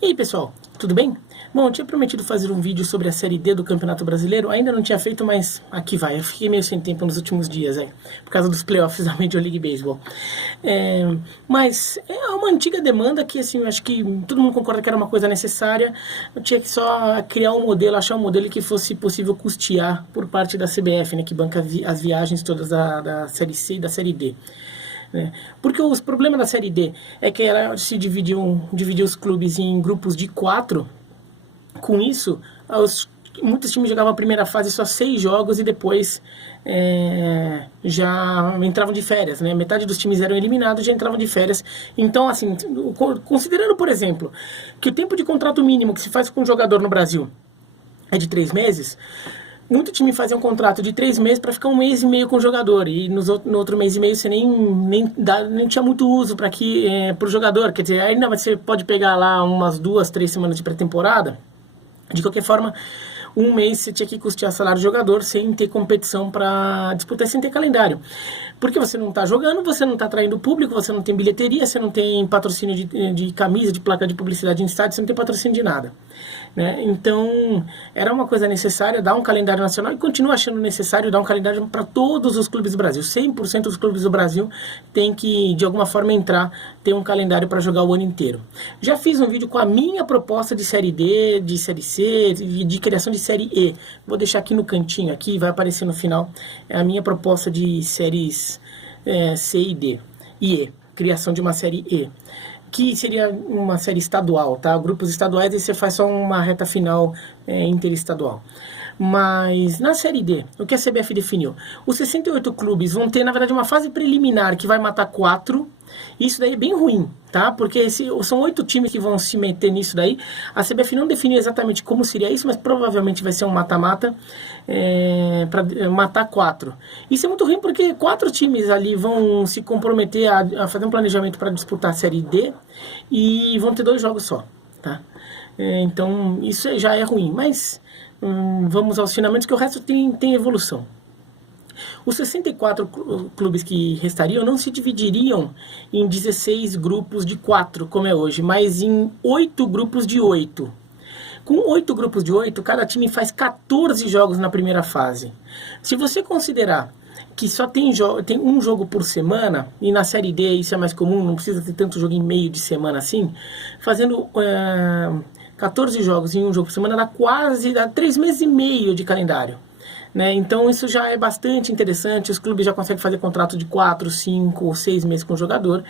E aí pessoal, tudo bem? Bom, eu tinha prometido fazer um vídeo sobre a Série D do Campeonato Brasileiro, ainda não tinha feito, mas aqui vai. Eu fiquei meio sem tempo nos últimos dias, por causa dos playoffs da Major League Baseball. Mas é uma antiga demanda que, assim, eu acho que todo mundo concorda que era uma coisa necessária. Eu tinha que só criar um modelo, achar um modelo que fosse possível custear por parte da CBF, né, que banca as viagens todas da Série C e da Série D. Porque o problema da Série D é que ela se dividiu os clubes em grupos de 4. Com isso, muitos times jogavam a primeira fase só 6 jogos e depois já entravam de férias, né? Metade dos times eram eliminados e já entravam de férias. Então, assim, considerando, por exemplo, que o tempo de contrato mínimo que se faz com um jogador no Brasil é de 3 meses, muito time fazia um contrato de 3 meses para ficar 1 mês e meio com o jogador. E no outro mês e meio você nem tinha muito uso para o jogador. Quer dizer, ainda você pode pegar lá umas 2, 3 semanas de pré-temporada. De qualquer forma, 1 mês você tinha que custear salário do jogador sem ter competição para disputar, sem ter calendário. Porque você não está jogando, você não está atraindo público, você não tem bilheteria, você não tem patrocínio de camisa, de placa de publicidade em estádio, você não tem patrocínio de nada. Né? Então, era uma coisa necessária dar um calendário nacional e continua achando necessário dar um calendário para todos os clubes do Brasil. 100% dos clubes do Brasil tem que, de alguma forma, ter um calendário para jogar o ano inteiro. Já fiz um vídeo com a minha proposta de Série D, de Série C e de criação de Série E. Vou deixar aqui no cantinho, aqui vai aparecer no final a minha proposta de séries C e D e E, criação de uma Série E, que seria uma série estadual, tá? Grupos estaduais e você faz só uma reta final interestadual. Mas na Série D, o que a CBF definiu? Os 68 clubes vão ter, na verdade, uma fase preliminar que vai matar 4. Isso daí é bem ruim, tá? Porque são 8 times que vão se meter nisso daí. A CBF não definiu exatamente como seria isso, mas provavelmente vai ser um mata-mata para matar 4. Isso é muito ruim porque 4 times ali vão se comprometer a fazer um planejamento para disputar a Série D e vão ter 2 jogos só, tá? Então isso já é ruim, mas vamos aos finalmente, que o resto tem evolução. Os 64 clubes que restariam não se dividiriam em 16 grupos de 4, como é hoje, mas em 8 grupos de 8. Com 8 grupos de 8, cada time faz 14 jogos na primeira fase. Se você considerar que só tem um jogo por semana, e na Série D isso é mais comum, não precisa ter tanto jogo em meio de semana assim, fazendo 14 jogos em um jogo por semana dá 3 meses e meio de calendário. Né? Então isso já é bastante interessante. Os clubes já conseguem fazer contrato de 4, 5 ou 6 meses com o jogador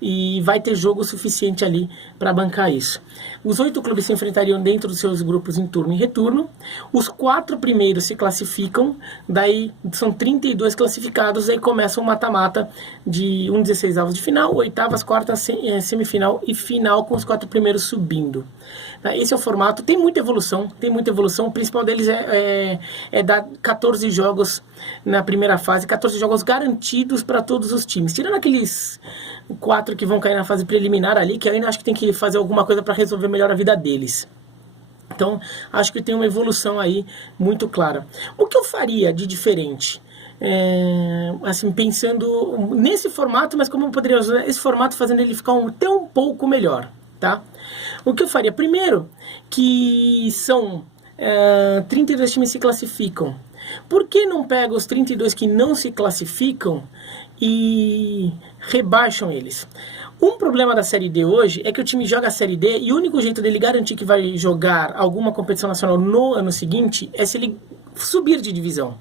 e vai ter jogo suficiente ali para bancar isso. Os 8 clubes se enfrentariam dentro dos seus grupos em turno e retorno. Os 4 primeiros se classificam, daí são 32 classificados, aí começa o mata-mata de 16avos de final, 8avas, 4ª, semifinal e final, com os 4 primeiros subindo. Esse é o formato, tem muita evolução, o principal deles é dar 14 jogos na primeira fase, 14 jogos garantidos para todos os times, tirando aqueles 4 que vão cair na fase preliminar ali, que eu ainda acho que tem que fazer alguma coisa para resolver melhor a vida deles. Então, acho que tem uma evolução aí muito clara. O que eu faria de diferente? Assim, pensando nesse formato, mas como eu poderia usar esse formato fazendo ele ficar até um pouco melhor, tá? O que eu faria? Primeiro, que são 32 times se classificam. Por que não pega os 32 que não se classificam e rebaixam eles? Um problema da Série D hoje é que o time joga a Série D e o único jeito dele garantir que vai jogar alguma competição nacional no ano seguinte é se ele subir de divisão.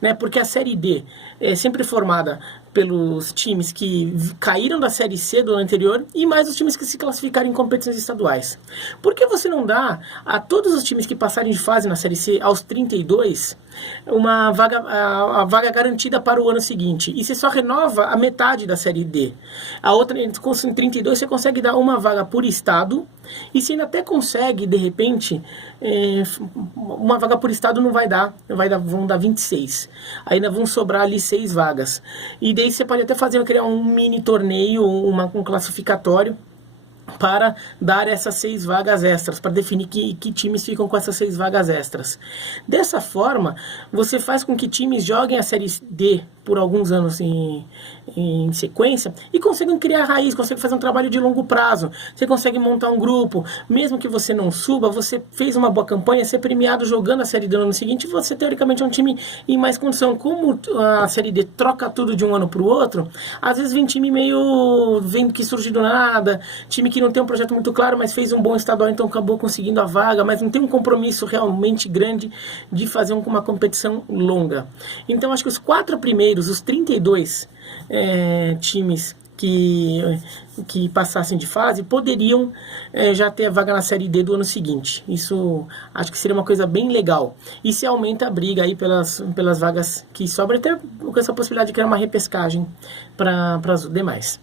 Né? Porque a Série D é sempre formada pelos times que caíram da Série C do ano anterior e mais os times que se classificaram em competições estaduais. Por que você não dá a todos os times que passarem de fase na Série C, aos 32, a vaga garantida para o ano seguinte? E você só renova a metade da Série D. A outra, com 32, você consegue dar uma vaga por estado e você ainda até consegue, de repente, uma vaga por estado não vai dar, vão dar 26. Ainda vão sobrar ali 6 vagas. E daí você pode até criar um mini torneio, um classificatório, para dar essas 6 vagas extras, para definir que times ficam com essas 6 vagas extras. Dessa forma, você faz com que times joguem a Série D por alguns anos em sequência e conseguem criar raiz, conseguem fazer um trabalho de longo prazo. Você consegue montar um grupo, mesmo que você não suba, você fez uma boa campanha, ser premiado jogando a Série D no ano seguinte, você teoricamente é um time em mais condição. Como a Série D troca tudo de um ano para o outro, às vezes vem time meio vendo que surge do nada, time que não tem um projeto muito claro, mas fez um bom estadual, então acabou conseguindo a vaga, mas não tem um compromisso realmente grande de fazer uma competição longa. Então acho que os 4 primeiros, os 32 times que passassem de fase poderiam já ter a vaga na Série D do ano seguinte. Isso acho que seria uma coisa bem legal. E se aumenta a briga aí pelas vagas que sobram, até com essa possibilidade de criar uma repescagem para as demais.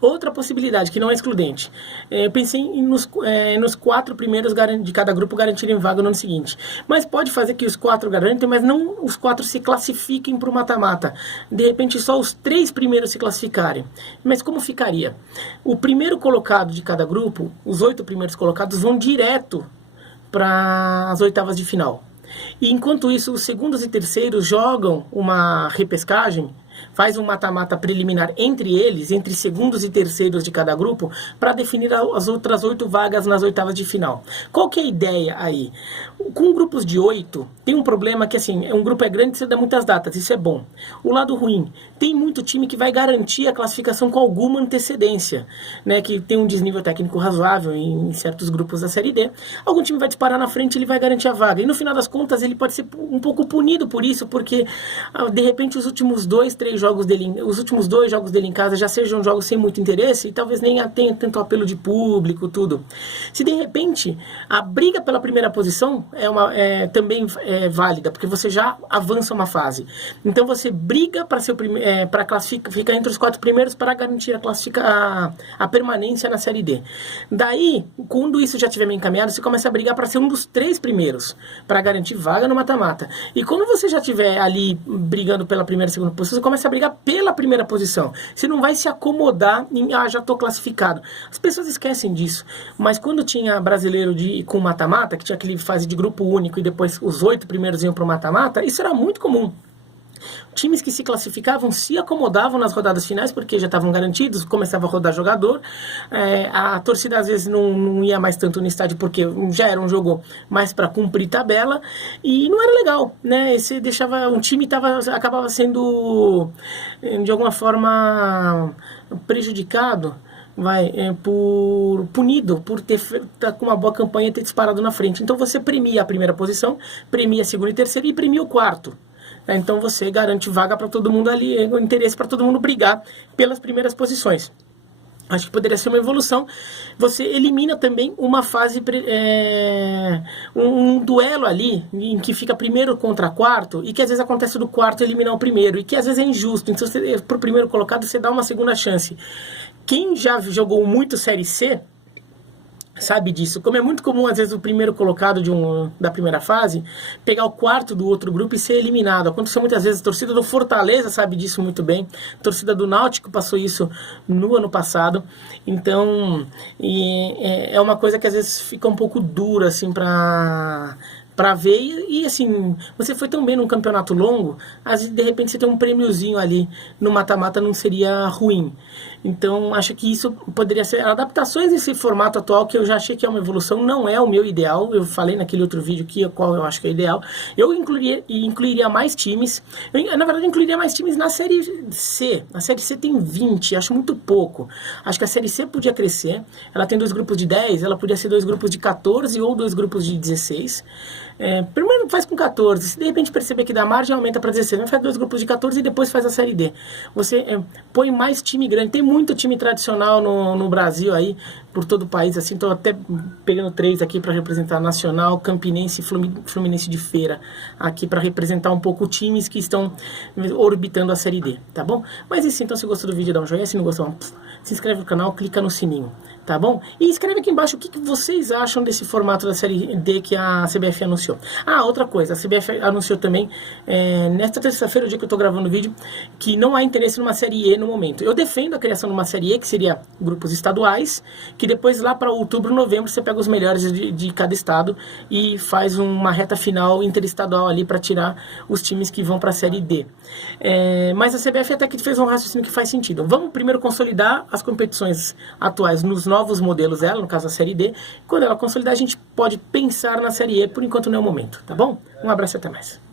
Outra possibilidade, que não é excludente, eu pensei nos 4 primeiros de cada grupo garantirem vaga no ano seguinte. Mas pode fazer que os 4 garantem, mas não os 4 se classifiquem para o mata-mata. De repente, só os 3 primeiros se classificarem. Mas como ficaria? O primeiro colocado de cada grupo, os 8 primeiros colocados, vão direto para as oitavas de final. E enquanto isso, os segundos e terceiros jogam uma repescagem, faz um mata-mata preliminar entre eles, entre segundos e terceiros de cada grupo, para definir as outras 8 vagas nas oitavas de final. Qual que é a ideia aí? Com grupos de 8, tem um problema que, assim, um grupo é grande, você dá muitas datas, isso é bom. O lado ruim, tem muito time que vai garantir a classificação com alguma antecedência, né, que tem um desnível técnico razoável em certos grupos da Série D. Algum time vai disparar na frente, ele vai garantir a vaga. E no final das contas, ele pode ser um pouco punido por isso, porque, de repente, os últimos 2 jogos dele em casa já sejam jogos sem muito interesse e talvez nem tenha tanto apelo de público, tudo. Se de repente a briga pela primeira posição também é válida, porque você já avança uma fase. Então você briga para ficar entre os 4 primeiros para garantir a permanência na Série D. Daí, quando isso já estiver bem encaminhado, você começa a brigar para ser um dos 3 primeiros, para garantir vaga no mata-mata. E quando você já estiver ali brigando pela primeira e segunda posição, você começa a brigar pela primeira posição. Você não vai se acomodar em, já estou classificado. As pessoas esquecem disso. Mas quando tinha brasileiro com mata-mata, que tinha aquele fase de grupo único e depois os 8 primeiros iam para o mata-mata, isso era muito comum. Times que se classificavam se acomodavam nas rodadas finais porque já estavam garantidos, começava a rodar jogador, a torcida às vezes não ia mais tanto no estádio porque já era um jogo mais para cumprir tabela e não era legal, né? Esse deixava um time acabava sendo de alguma forma prejudicado, punido por tá com uma boa campanha e ter disparado na frente. Então você premia a primeira posição, premia a segunda e terceira e premia o quarto. Então você garante vaga para todo mundo ali, o interesse para todo mundo brigar pelas primeiras posições. Acho que poderia ser uma evolução. Você elimina também uma fase, um duelo ali, em que fica primeiro contra quarto, e que às vezes acontece do quarto eliminar o primeiro, e que às vezes é injusto. Então, para o primeiro colocado, você dá uma segunda chance. Quem já jogou muito Série C sabe disso. Como é muito comum, às vezes, o primeiro colocado da primeira fase pegar o quarto do outro grupo e ser eliminado. Aconteceu muitas vezes. A torcida do Fortaleza sabe disso muito bem. A torcida do Náutico passou isso no ano passado. Então, é uma coisa que às vezes fica um pouco dura, assim, para ver, e assim, você foi tão bem num campeonato longo, às vezes de repente você tem um prêmiozinho ali no mata-mata, não seria ruim. Então acho que isso poderia ser adaptações desse formato atual, que eu já achei que é uma evolução, não é o meu ideal. Eu falei naquele outro vídeo aqui qual eu acho que é o ideal. Eu incluiria mais times. Na verdade, eu incluiria mais times na Série C. A Série C tem 20, acho muito pouco. Acho que a Série C podia crescer. Ela tem 2 grupos de 10, ela podia ser 2 grupos de 14 ou 2 grupos de 16. Primeiro faz com 14, se de repente perceber que dá margem, aumenta para 16, faz 2 grupos de 14 e depois faz a Série D. Você põe mais time grande, tem muito time tradicional no Brasil aí, por todo o país, assim, estou até pegando 3 aqui para representar Nacional, Campinense e Fluminense de Feira, aqui para representar um pouco times que estão orbitando a Série D, tá bom? Mas isso, então, se gostou do vídeo, dá um joinha, se não gostou, se inscreve no canal, clica no sininho. Tá bom? E escreve aqui embaixo o que vocês acham desse formato da Série D que a CBF anunciou. Ah, outra coisa, a CBF anunciou também, nesta terça-feira, o dia que eu tô gravando o vídeo, que não há interesse numa Série E no momento. Eu defendo a criação de uma Série E, que seria grupos estaduais, que depois lá para outubro, novembro, você pega os melhores de cada estado e faz uma reta final interestadual ali para tirar os times que vão para a Série D. Mas a CBF até que fez um raciocínio que faz sentido. Vamos primeiro consolidar as competições atuais nos novos modelos dela, no caso a Série D. Quando ela consolidar, a gente pode pensar na Série E, por enquanto não é o momento, tá bom? Um abraço e até mais.